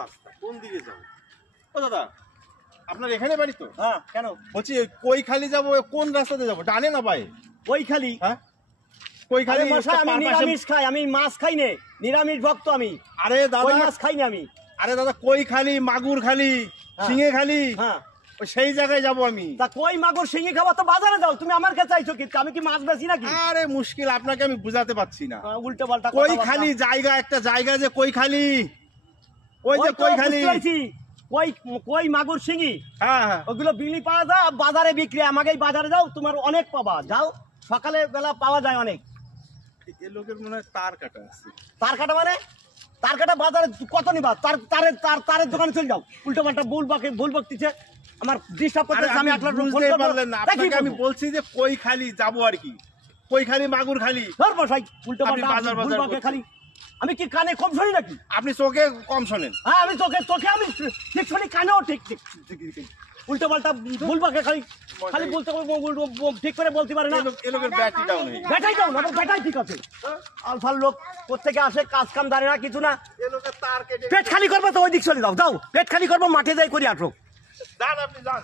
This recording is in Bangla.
রাস্তা, কোন দিকে যাবো? ও দাদা, আপনার এখানে বাড়ি তো? হ্যাঁ, কেন? বলছি কৈখালি যাবো, কোন রাস্তাতে যাবো, ডানে না বায়ে? কৈখালি? হ্যাঁ, কৈখালি। আমি নিরামিষ খাই, আমি মাছ খাই না, নিরামিষ ভক্ত আমি। আরে দাদা, মাছ খাই না আমি। আরে দাদা, কৈখালি, মাগুর খালি, শিঙে খালি, হ্যাঁ, সেই জায়গায় যাবো আমি। তা কই মাগুর শিঙি খাওয়া তো বাজারে যাও, তুমি আমার কাছে চাইছো কি? আমি কি মাছ বেশি নাকি? আরে মুশকিল, আপনাকে আমি বুঝাতে পারছি না। উল্টো পাল্টা কৈখালি জায়গা, একটা জায়গা যে কৈখালি, ওই যে কৈখালি। কই মাগুর শিঙি, হ্যাঁ হ্যাঁ, ওগুলো বিলি পাওয়া যায় বাজারে বিক্রি। আমাকে বাজারে যাও, তোমার অনেক পাবা। যাও, সকালে বেলা পাওয়া যায় অনেক। এ লোকের মনে হয় তার কাটা আছে। তার কাটা মানে? তার কাটা বাজারে কত নিবা? তারের দোকানে চলে যাও। উল্টো পাল্টা ভুল বকতিছে, আমার ডিস্টার্ব করতেছে। আমি বুঝতে পারলেন না, আপনাকে আমি বলছি যে কৈখালি যাবো আর কি, কৈখালি মাগুর খালি। উল্টো পাল্টা ভুল বকে খালি। আমি কি কানে কম শুনি নাকি? আপনি চোখে কম শোনেন। হ্যাঁ, আমি চোখে আমি ঠিক শুনি, কানেও ঠিক। উল্টো পাল্টা ভুল বকে খালি, খালি বলতে ঠিক করে বলতে পারে না। এ লোকের ব্যাটারি ডাউন হয়ে গেছে। ব্যাটাই দাও না, ব্যাটাই ঠিক আছে। আলফার লোক কোথেকে আসে, কাজ কাম জানে না, কিছু না। এ লোকের তার কেটে পেট খালি করবো তো ওই দিক চলে যাও। যাও, পেট খালি করবো, মাঠে যাই করি আসো। যান, আপনি যান।